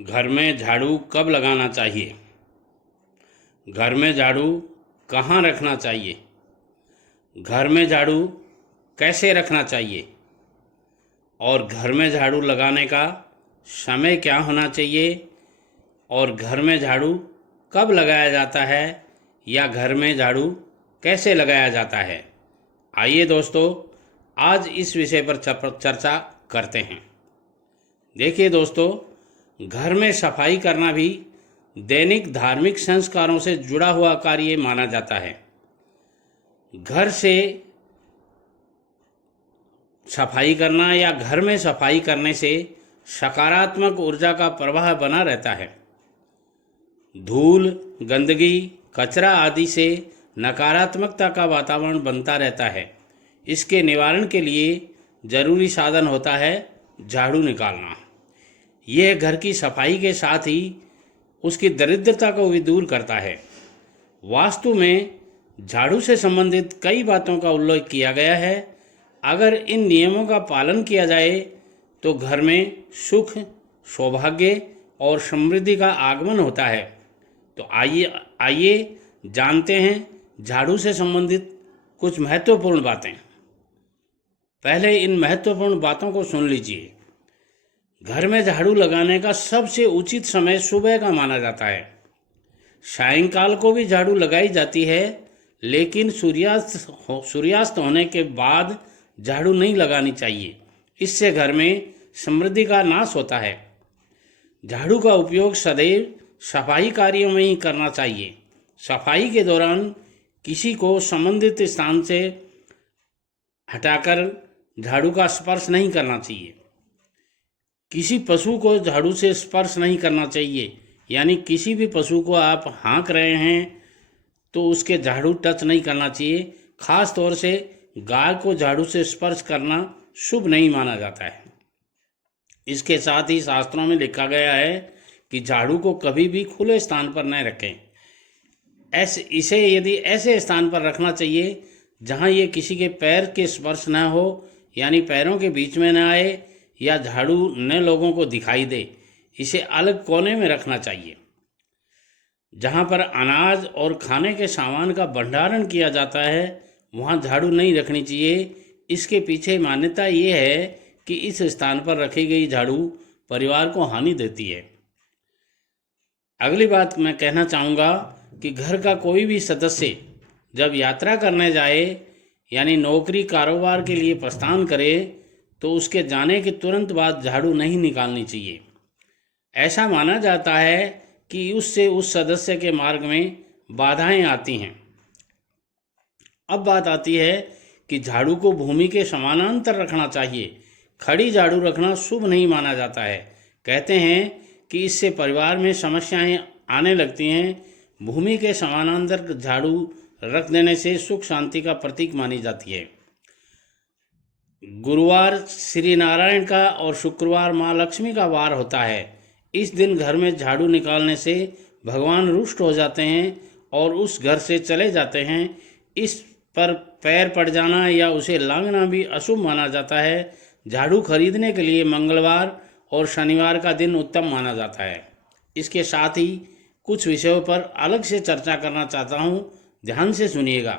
घर में झाड़ू कब लगाना चाहिए? घर में झाड़ू कहाँ रखना चाहिए? घर में झाड़ू कैसे रखना चाहिए? और घर में झाड़ू लगाने का समय क्या होना चाहिए? और घर में झाड़ू कब लगाया जाता है या घर में झाड़ू कैसे लगाया जाता है? आइए दोस्तों, आज इस विषय पर चर्चा करते हैं। देखिए दोस्तों, घर में सफाई करना भी दैनिक धार्मिक संस्कारों से जुड़ा हुआ कार्य माना जाता है। घर से सफाई करना या घर में सफाई करने से सकारात्मक ऊर्जा का प्रवाह बना रहता है। धूल, गंदगी, कचरा आदि से नकारात्मकता का वातावरण बनता रहता है। इसके निवारण के लिए जरूरी साधन होता है झाड़ू निकालना। यह घर की सफाई के साथ ही उसकी दरिद्रता को भी दूर करता है। वास्तु में झाड़ू से संबंधित कई बातों का उल्लेख किया गया है। अगर इन नियमों का पालन किया जाए तो घर में सुख, सौभाग्य और समृद्धि का आगमन होता है। तो आइए जानते हैं झाड़ू से संबंधित कुछ महत्वपूर्ण बातें। पहले इन महत्वपूर्ण बातों को सुन लीजिए। घर में झाड़ू लगाने का सबसे उचित समय सुबह का माना जाता है। सायंकाल को भी झाड़ू लगाई जाती है, लेकिन सूर्यास्त होने के बाद झाड़ू नहीं लगानी चाहिए। इससे घर में समृद्धि का नाश होता है। झाड़ू का उपयोग सदैव सफाई कार्यों में ही करना चाहिए। सफाई के दौरान किसी को संबंधित स्थान से हटाकर झाड़ू का स्पर्श नहीं करना चाहिए। किसी पशु को झाड़ू से स्पर्श नहीं करना चाहिए, यानी किसी भी पशु को आप हाँक रहे हैं तो उसके झाड़ू टच नहीं करना चाहिए। खास तौर से गाय को झाड़ू से स्पर्श करना शुभ नहीं माना जाता है। इसके साथ ही शास्त्रों में लिखा गया है कि झाड़ू को कभी भी खुले स्थान पर न रखें। इसे यदि ऐसे स्थान पर रखना चाहिए जहां ये किसी के पैर के स्पर्श न हो, यानी पैरों के बीच में न आए या झाड़ू न लोगों को दिखाई दे। इसे अलग कोने में रखना चाहिए। जहां पर अनाज और खाने के सामान का भंडारण किया जाता है वहां झाड़ू नहीं रखनी चाहिए। इसके पीछे मान्यता ये है कि इस स्थान पर रखी गई झाड़ू परिवार को हानि देती है। अगली बात मैं कहना चाहूँगा कि घर का कोई भी सदस्य जब यात्रा करने जाए, यानी नौकरी कारोबार के लिए प्रस्थान करे, तो उसके जाने के तुरंत बाद झाड़ू नहीं निकालनी चाहिए। ऐसा माना जाता है कि उससे उस सदस्य के मार्ग में बाधाएं आती हैं। अब बात आती है कि झाड़ू को भूमि के समानांतर रखना चाहिए। खड़ी झाड़ू रखना शुभ नहीं माना जाता है। कहते हैं कि इससे परिवार में समस्याएं आने लगती हैं। भूमि के समानांतर झाड़ू रख देने से सुख शांति का प्रतीक मानी जाती है। गुरुवार श्री नारायण का और शुक्रवार माँ लक्ष्मी का वार होता है। इस दिन घर में झाड़ू निकालने से भगवान रुष्ट हो जाते हैं और उस घर से चले जाते हैं। इस पर पैर पड़ जाना या उसे लांघना भी अशुभ माना जाता है। झाड़ू खरीदने के लिए मंगलवार और शनिवार का दिन उत्तम माना जाता है। इसके साथ ही कुछ विषयों पर अलग से चर्चा करना चाहता हूँ, ध्यान से सुनिएगा।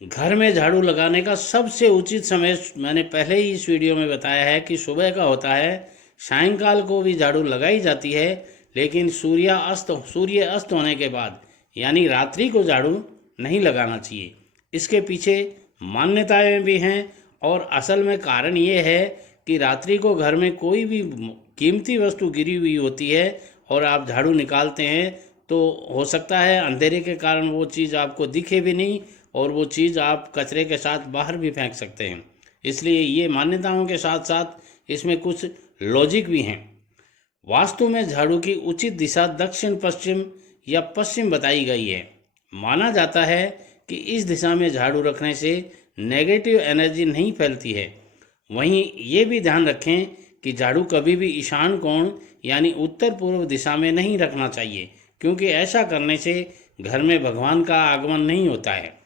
घर में झाड़ू लगाने का सबसे उचित समय मैंने पहले ही इस वीडियो में बताया है कि सुबह का होता है। सायंकाल को भी झाड़ू लगाई जाती है, लेकिन सूर्य अस्त होने के बाद, यानी रात्रि को झाड़ू नहीं लगाना चाहिए। इसके पीछे मान्यताएं भी हैं और असल में कारण ये है कि रात्रि को घर में कोई भी कीमती वस्तु गिरी हुई होती है और आप झाड़ू निकालते हैं तो हो सकता है अंधेरे के कारण वो चीज़ आपको दिखे भी नहीं और वो चीज़ आप कचरे के साथ बाहर भी फेंक सकते हैं। इसलिए ये मान्यताओं के साथ साथ इसमें कुछ लॉजिक भी हैं। वास्तु में झाड़ू की उचित दिशा दक्षिण पश्चिम या पश्चिम बताई गई है। माना जाता है कि इस दिशा में झाड़ू रखने से नेगेटिव एनर्जी नहीं फैलती है। वहीं ये भी ध्यान रखें कि झाड़ू कभी भी ईशान कोण यानी उत्तर पूर्व दिशा में नहीं रखना चाहिए, क्योंकि ऐसा करने से घर में भगवान का आगमन नहीं होता है।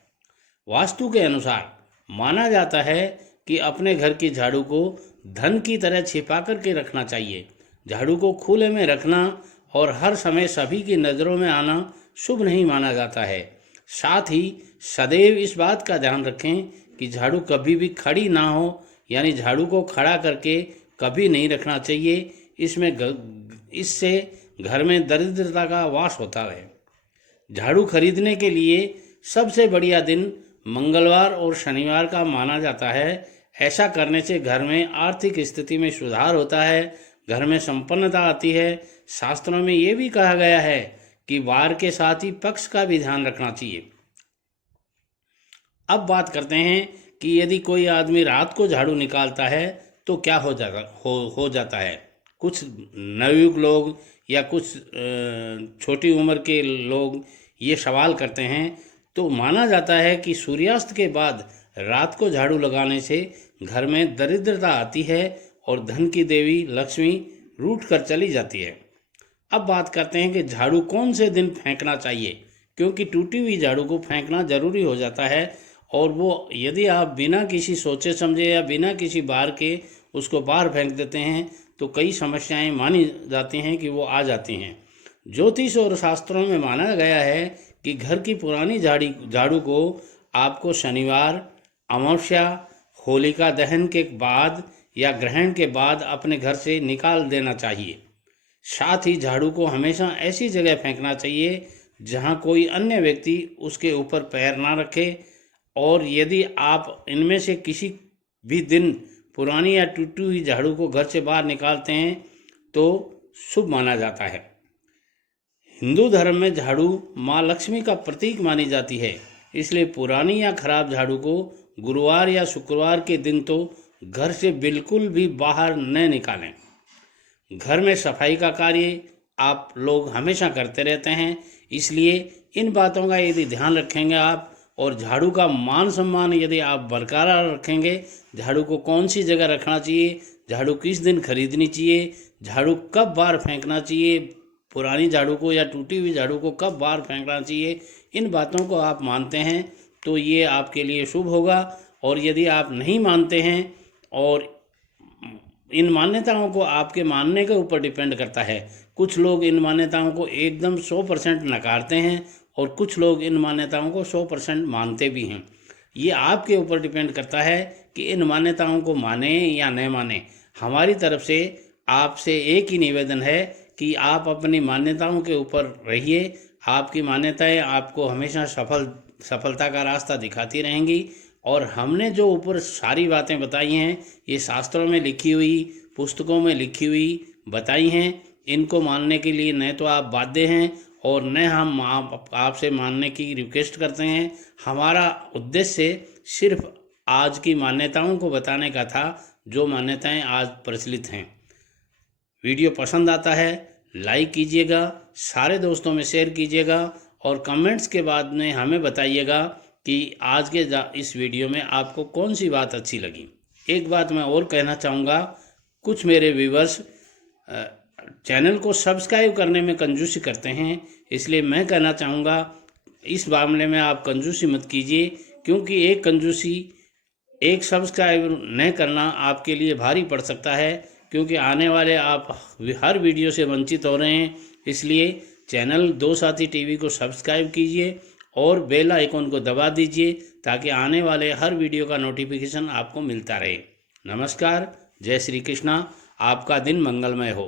वास्तु के अनुसार माना जाता है कि अपने घर की झाड़ू को धन की तरह छिपा करके रखना चाहिए। झाड़ू को खुले में रखना और हर समय सभी की नज़रों में आना शुभ नहीं माना जाता है। साथ ही सदैव इस बात का ध्यान रखें कि झाड़ू कभी भी खड़ी ना हो, यानी झाड़ू को खड़ा करके कभी नहीं रखना चाहिए। इससे घर में दरिद्रता का वास होता है। झाड़ू खरीदने के लिए सबसे बढ़िया दिन मंगलवार और शनिवार का माना जाता है। ऐसा करने से घर में आर्थिक स्थिति में सुधार होता है, घर में संपन्नता आती है। शास्त्रों में ये भी कहा गया है कि वार के साथ ही पक्ष का भी ध्यान रखना चाहिए। अब बात करते हैं कि यदि कोई आदमी रात को झाड़ू निकालता है तो क्या हो जाता है। कुछ नवयुवक लोग या कुछ छोटी उम्र के लोग ये सवाल करते हैं। तो माना जाता है कि सूर्यास्त के बाद रात को झाड़ू लगाने से घर में दरिद्रता आती है और धन की देवी लक्ष्मी रूठ कर चली जाती है। अब बात करते हैं कि झाड़ू कौन से दिन फेंकना चाहिए, क्योंकि टूटी हुई झाड़ू को फेंकना ज़रूरी हो जाता है। और वो यदि आप बिना किसी सोचे समझे या बिना किसी बार के उसको बाहर फेंक देते हैं तो कई समस्याएं मानी जाती हैं कि वो आ जाती हैं। ज्योतिष और शास्त्रों में माना गया है कि घर की पुरानी झाड़ू को आपको शनिवार, अमावस्या, होलिका दहन के बाद या ग्रहण के बाद अपने घर से निकाल देना चाहिए। साथ ही झाड़ू को हमेशा ऐसी जगह फेंकना चाहिए जहां कोई अन्य व्यक्ति उसके ऊपर पैर ना रखे। और यदि आप इनमें से किसी भी दिन पुरानी या टूटी हुई झाड़ू को घर से बाहर निकालते हैं तो शुभ माना जाता है। हिंदू धर्म में झाड़ू माँ लक्ष्मी का प्रतीक मानी जाती है, इसलिए पुरानी या खराब झाड़ू को गुरुवार या शुक्रवार के दिन तो घर से बिल्कुल भी बाहर न निकालें। घर में सफाई का कार्य आप लोग हमेशा करते रहते हैं, इसलिए इन बातों का यदि ध्यान रखेंगे आप और झाड़ू का मान सम्मान यदि आप बरकरार रखेंगे, झाड़ू को कौन सी जगह रखना चाहिए, झाड़ू किस दिन खरीदनी चाहिए, झाड़ू कब बाहर फेंकना चाहिए, पुरानी झाड़ू को या टूटी हुई झाड़ू को कब बाहर फेंकना चाहिए, इन बातों को आप मानते हैं तो ये आपके लिए शुभ होगा। और यदि आप नहीं मानते हैं और इन मान्यताओं को आपके मानने के ऊपर डिपेंड करता है। कुछ लोग इन मान्यताओं को एकदम 100% नकारते हैं और कुछ लोग इन मान्यताओं को 100% मानते भी हैं। ये आपके ऊपर डिपेंड करता है कि इन मान्यताओं को माने या न माने। हमारी तरफ से आपसे एक ही निवेदन है कि आप अपनी मान्यताओं के ऊपर रहिए। आपकी मान्यताएं आपको हमेशा सफलता का रास्ता दिखाती रहेंगी। और हमने जो ऊपर सारी बातें बताई हैं ये शास्त्रों में लिखी हुई, पुस्तकों में लिखी हुई बताई हैं। इनको मानने के लिए न तो आप बाध्य हैं और न हम आपसे मानने की रिक्वेस्ट करते हैं। हमारा उद्देश्य सिर्फ आज की मान्यताओं को बताने का था, जो मान्यताएं आज प्रचलित हैं। वीडियो पसंद आता है लाइक कीजिएगा, सारे दोस्तों में शेयर कीजिएगा और कमेंट्स के बाद में हमें बताइएगा कि आज के इस वीडियो में आपको कौन सी बात अच्छी लगी। एक बात मैं और कहना चाहूँगा, कुछ मेरे व्यूवर्स चैनल को सब्सक्राइब करने में कंजूसी करते हैं, इसलिए मैं कहना चाहूँगा इस मामले में आप कंजूसी मत कीजिए, क्योंकि एक सब्सक्राइब न करना आपके लिए भारी पड़ सकता है, क्योंकि आने वाले आप हर वीडियो से वंचित हो रहे हैं। इसलिए चैनल दो साथी टीवी को सब्सक्राइब कीजिए और बेल आइकन को दबा दीजिए ताकि आने वाले हर वीडियो का नोटिफिकेशन आपको मिलता रहे। नमस्कार, जय श्री कृष्णा। आपका दिन मंगलमय हो।